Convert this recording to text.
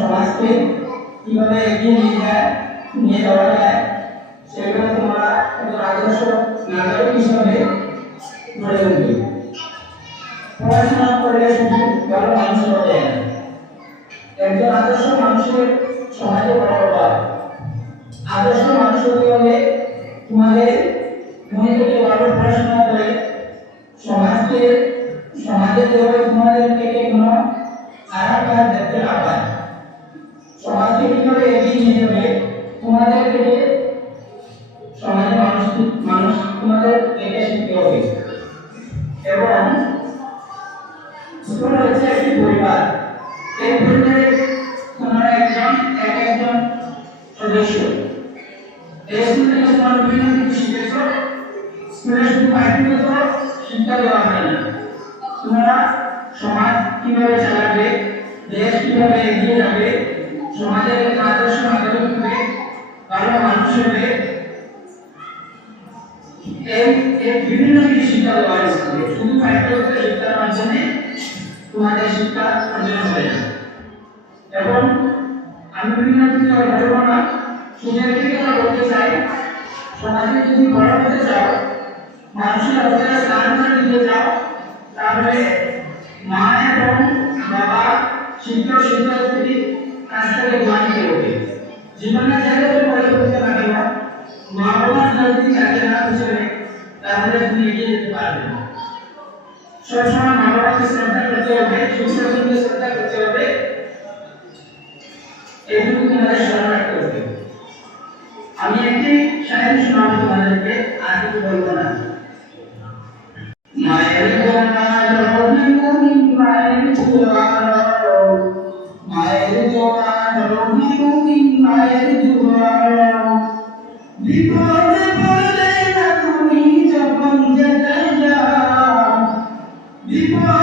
সমাজকে কীভাবে এগিয়ে নিয়ে যায় নিয়ে যাওয়া যায় সেগুলো তোমরা একজন আদর্শ নাগরিক হিসাবে গড়ে উঠবে পড়াশোনা করলে শুধু ভালো মানুষ না একজন আদর্শ মানুষের সমাজে বড় প্রভাব আদর্শ মানুষ হতে হলে তোমাদের মনে থেকে ভালো পড়াশোনা করে সমাজকে সমাজে যেভাবে তোমাদের মানুষ তোমাদের থেকে শিখতে হবে এবং স্কুল হচ্ছে একটি পরিবার এই পরিবারে তোমরা একজন এক একজন সদস্য এই স্কুল থেকে তোমরা বিভিন্ন কিছু শিক্ষা দেওয়া হয় তোমরা কীভাবে এগিয়ে যাবে, সমাজের আদর্শ নাগরিক হবে ভালো মানুষ হবে বিভিন্ন কিছু শিক্ষা দেওয়া হয় স্কুলে শুধু পাঠ্যগত শিক্ষার মাধ্যমে তোমাদের শিক্ষা অর্জন না। এবং আমি বিভিন্ন কিছু বলব শুধু একটি কথা বলতে চাই, সমাজে যদি বড় হতে চাও, মানুষের অধিকার স্থান দিতে চাও, তাহলে জীবনে করতে না। যদি না তাহলে তুমি এগিয়ে যেতে পারবে না। সবসময় মা বাবাকে শ্রদ্ধা করতে হবে শিক্ষককে শ্রদ্ধা করতে হবে। এটুকু তোমাদের স্মরণ রাখতে হবে। আমি একটি সাহেব শোনাবো তোমাদেরকে আর কিছু বলব না। E para